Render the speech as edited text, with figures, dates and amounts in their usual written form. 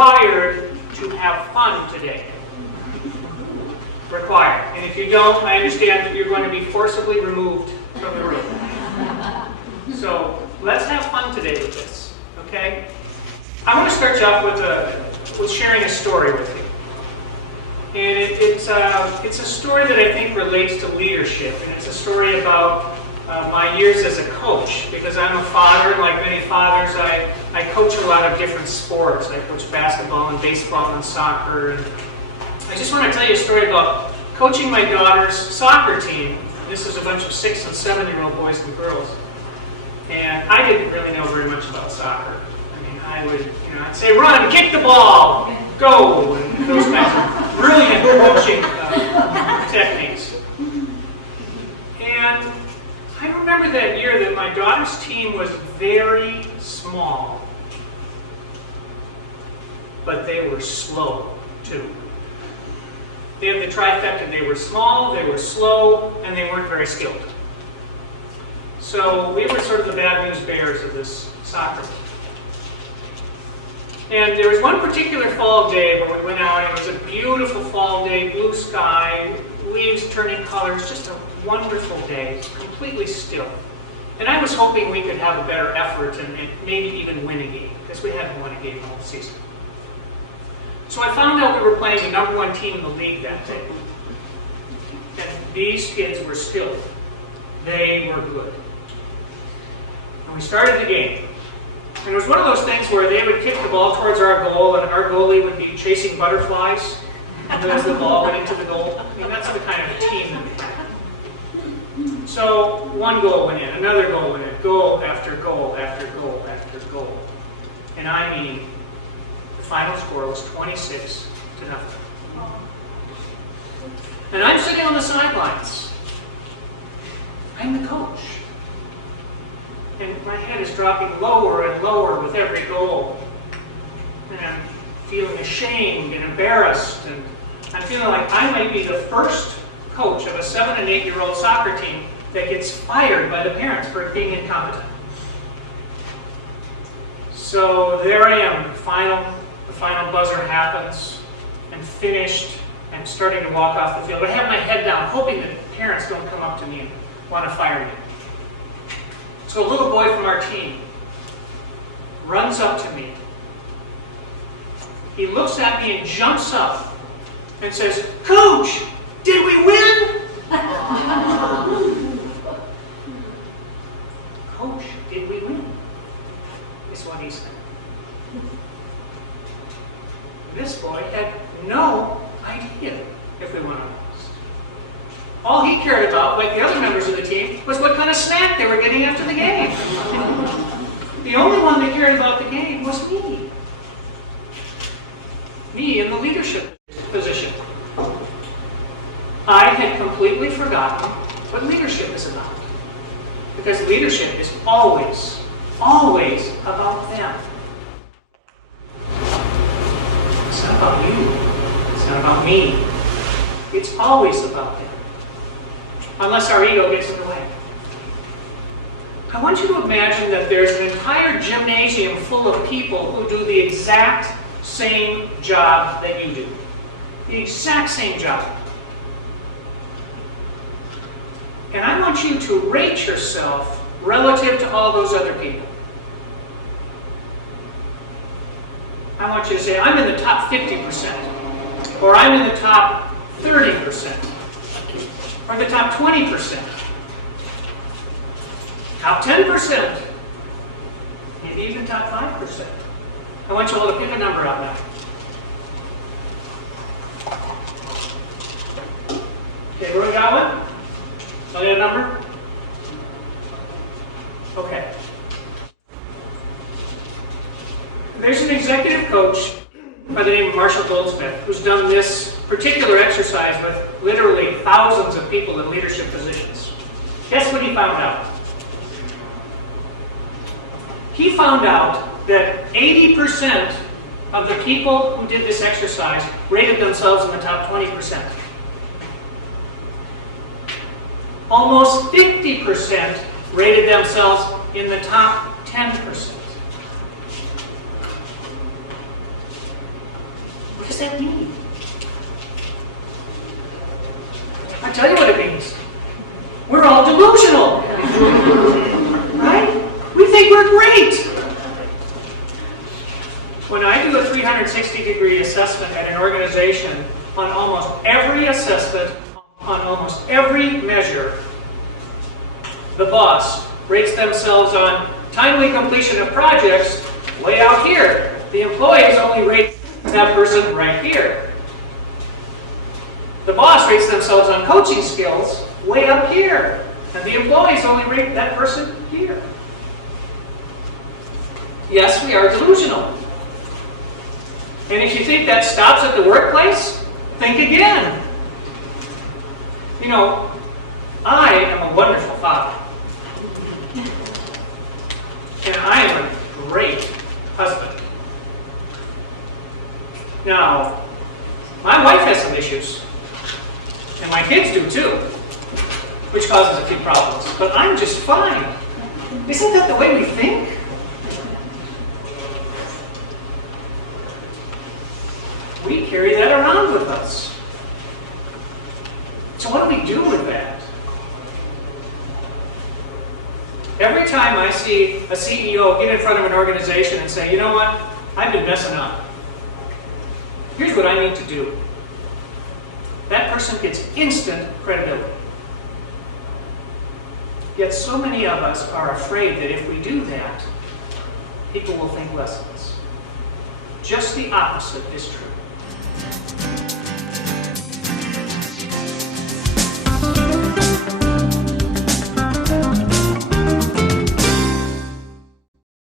required to have fun today. Required. And if you don't, I understand that you're going to be forcibly removed from the room. So let's have fun today with this, okay? I want to start you off with sharing a story with you. And it's a story that I think relates to leadership, and it's a story about my years as a coach, because I'm a father, and like many fathers, I coach a lot of different sports. I coach basketball and baseball and soccer, and I just want to tell you a story about coaching my daughter's soccer team. This is a bunch of 6- and 7-year-old boys and girls, and I didn't really know very much about soccer. I mean, I'd say, run, kick the ball, go, and those kinds of brilliant coaching techniques. And I remember that year that my daughter's team was very small, but they were slow, too. They had the trifecta. They were small, they were slow, and they weren't very skilled. So we were sort of the bad news bears of this soccer team. And there was one particular fall day where we went out, and it was a beautiful fall day, blue sky, leaves turning colors, just a wonderful day, completely still. And I was hoping we could have a better effort and maybe even win a game, because we hadn't won a game all season. So I found out we were playing the #1 team in the league that day. And these kids were skilled. They were good. And we started the game. And it was one of those things where they would kick the ball towards our goal, and our goalie would be chasing butterflies as the ball went into the goal. I mean, that's the kind of a team that we had. So one goal went in, another goal went in, goal after goal after goal after goal. And I mean, the final score was 26-0. And I'm sitting on the sidelines. I'm the coach. And my head is dropping lower and lower with every goal. And I'm feeling ashamed and embarrassed. And I'm feeling like I might be the first coach of a 7- and 8-year-old soccer team that gets fired by the parents for being incompetent. So there I am. The final buzzer happens. I'm finished. I'm starting to walk off the field. I have my head down, hoping that parents don't come up to me and want to fire me. So a little boy from our team runs up to me. He looks at me and jumps up and says, "Coach, did we win?" "Coach, did we win?" is what he said. This boy had no idea if we won or lost. All he cared about, like the other members of the team, was what kind of snack they were getting after the game. The only one that cared about the game was me. Me in the leadership position. I had completely forgotten what leadership is about. Because leadership is always, always about them. It's not about you. It's not about me. It's always about them. Unless our ego gets in the way. I want you to imagine that there's an entire gymnasium full of people who do the exact same job that you do. The exact same job. And I want you to rate yourself relative to all those other people. I want you to say, I'm in the top 50%, or I'm in the top 30%. Or the top 20%, top 10%, maybe even top 5%. I want you all to pick a number out now. Okay, everyone got one? Tell you a number? Okay. There's an executive coach by the name of Marshall Goldsmith who's done this particular exercise with literally thousands of people in leadership positions. Guess what he found out? He found out that 80% of the people who did this exercise rated themselves in the top 20%. Almost 50% rated themselves in the top 10%. does that mean? I tell you what it means. We're all delusional. Right? We think we're great. When I do a 360-degree assessment at an organization on almost every assessment, on almost every measure, the boss rates themselves on timely completion of projects way out here. The employees only rate that person right here. The boss rates themselves on coaching skills way up here. And the employees only rate that person here. Yes, we are delusional. And if you think that stops at the workplace, think again. You know, I am a wonderful father. And I am a great husband. Now, my wife has some issues. And my kids do too. Which causes a few problems. But I'm just fine. Isn't that the way we think? We carry that around with us. So what do we do with that? Every time I see a CEO get in front of an organization and say, you know what, I've been messing up. Here's what I need to do. That person gets instant credibility. Yet so many of us are afraid that if we do that, people will think less of us. Just the opposite is true.